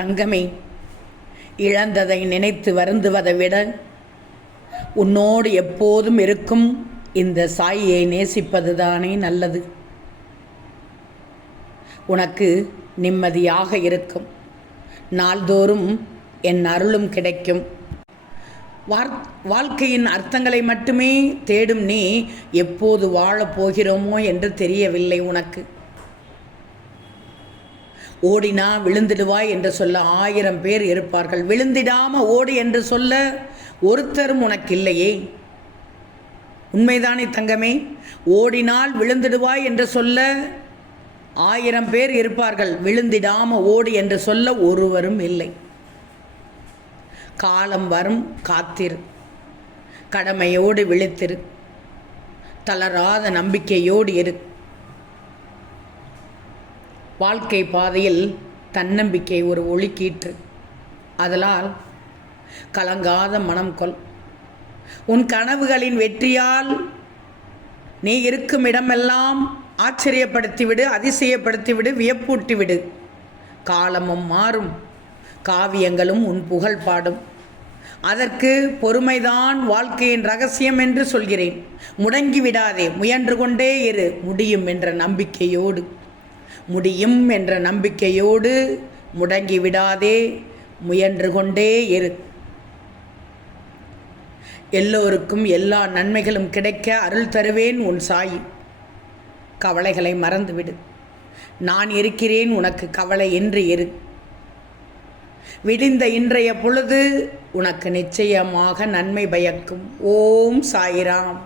தங்கமே, இழந்ததை நினைத்து வருந்துவதை விட உன்னோடு எப்போதும் இருக்கும் இந்த சாயியை நேசிப்பதுதானே நல்லது. உனக்கு நிம்மதியாக இருக்கும். நாள்தோறும் என் அருளும் கிடைக்கும். வாழ்க்கையின் அர்த்தங்களை மட்டுமே தேடும் நீ எப்போது வாழப் போகிறோமோ என்று தெரியவில்லை உனக்கு. ஓடினா விழுந்திடுவாய் என்று சொல்ல 1000 பேர் இருப்பார்கள். விழுந்திடாம ஓடு என்று சொல்ல ஒருத்தரும் உனக்கு இல்லையே. உண்மைதானே தங்கமே? ஓடினால் விழுந்திடுவாய் என்று சொல்ல 1000 பேர் இருப்பார்கள். விழுந்திடாம ஓடு என்று சொல்ல ஒருவரும் இல்லை. காலம் வரும், காத்திரு. கடமையோடு விழித்திரு. தளராத நம்பிக்கையோடு இரு. வாழ்க்கை பாதையில் தன்னம்பிக்கை ஒரு ஒளிக்கீற்று. அதனால் கலங்காத மனம் கொள். உன் கனவுகளின் வெற்றியால் நீ இருக்கும் இடமெல்லாம் ஆச்சரியப்படுத்திவிடு, அதிசயப்படுத்திவிடு, வியப்பூட்டிவிடு. காலமும் மாறும், காவியங்களும் உன் புகழ் பாடும். அதற்கு பொறுமைதான் வாழ்க்கையின் ரகசியம் என்று சொல்கிறேன். முடங்கி விடாதே, முயன்று கொண்டே இரு. முடியும் என்ற நம்பிக்கையோடு, முடியும் என்ற நம்பிக்கையோடு முடங்கி விடாதே, முயன்று கொண்டே இரு. எல்லோருக்கும் எல்லா நன்மைகளும் கிடைக்க அருள் தருவேன் உன் சாயி. கவலைகளை மறந்துவிடு. நான் இருக்கிறேன் உனக்கு, கவலை என்று இரு. விடிந்த இன்றைய பொழுது உனக்கு நிச்சயமாக நன்மை பயக்கும். ஓம் சாய்ராம்.